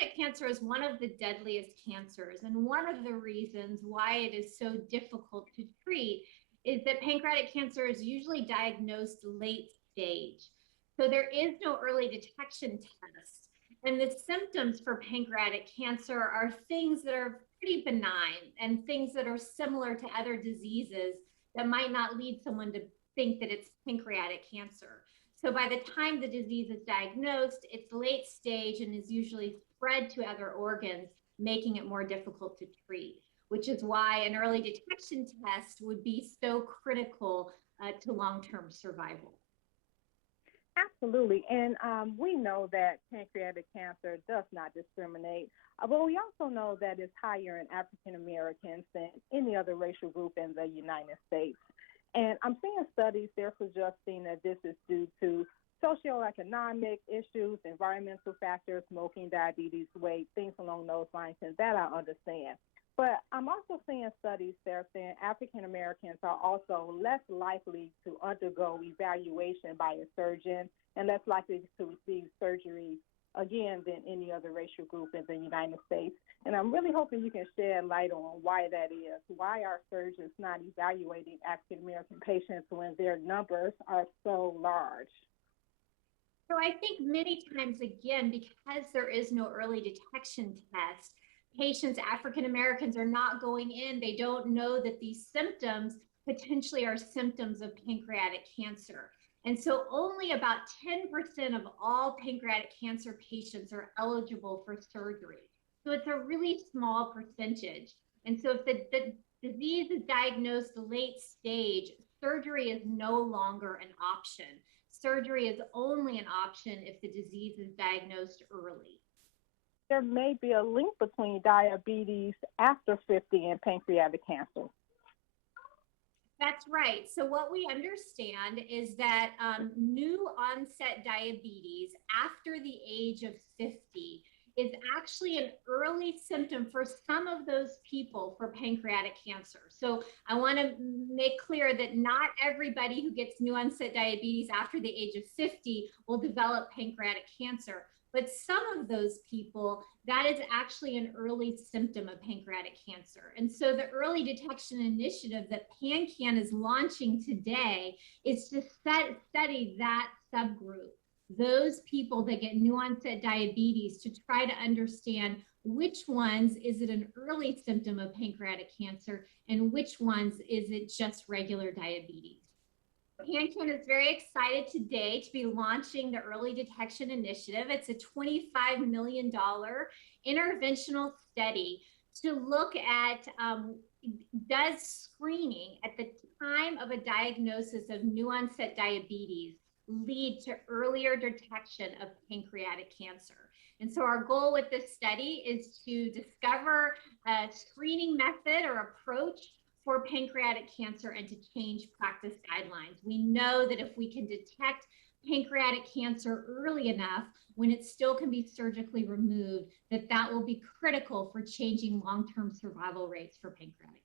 Pancreatic cancer is one of the deadliest cancers, and one of the reasons why it is so difficult to treat is that pancreatic cancer is usually diagnosed late stage. So there is no early detection test. And the symptoms for pancreatic cancer are things that are pretty benign and things that are similar to other diseases that might not lead someone to think that it's pancreatic cancer. So by the time the disease is diagnosed, it's late stage and is usually spread to other organs, making it more difficult to treat, which is why an early detection test would be so critical to long-term survival. Absolutely. And we know that pancreatic cancer does not discriminate, but we also know that it's higher in African Americans than any other racial group in the United States. And I'm seeing studies they're suggesting that this is due to socioeconomic issues, environmental factors, smoking, diabetes, weight, things along those lines, and that I understand. But I'm also seeing studies that are saying African Americans are also less likely to undergo evaluation by a surgeon and less likely to receive surgery again than any other racial group in the United States. And I'm really hoping you can shed light on why that is. Why are surgeons not evaluating African American patients when their numbers are so large? So I think many times, again, because there is no early detection test, patients, African Americans, are not going in. They don't know that these symptoms potentially are symptoms of pancreatic cancer. And so only about 10% of all pancreatic cancer patients are eligible for surgery. So it's a really small percentage. And so if the disease is diagnosed late stage, surgery is no longer an option. Surgery is only an option if the disease is diagnosed early. There may be a link between diabetes after 50 and pancreatic cancer. That's right. So what we understand is that new onset diabetes after the age of 50 is actually an early symptom for some of those people for pancreatic cancer. So I want to make clear that not everybody who gets new onset diabetes after the age of 50 will develop pancreatic cancer. But some of those people, that is actually an early symptom of pancreatic cancer. And so the early detection initiative that PanCan is launching today is to study that subgroup, those people that get new onset diabetes, to try to understand which ones is it an early symptom of pancreatic cancer and which ones is it just regular diabetes. PanCan is very excited today to be launching the Early Detection Initiative. It's a $25 million interventional study to look at does screening at the time of a diagnosis of new onset diabetes lead to earlier detection of pancreatic cancer. And so our goal with this study is to discover a screening method or approach for pancreatic cancer and to change practice guidelines. We know that if we can detect pancreatic cancer early enough, when it still can be surgically removed, that will be critical for changing long-term survival rates for pancreatic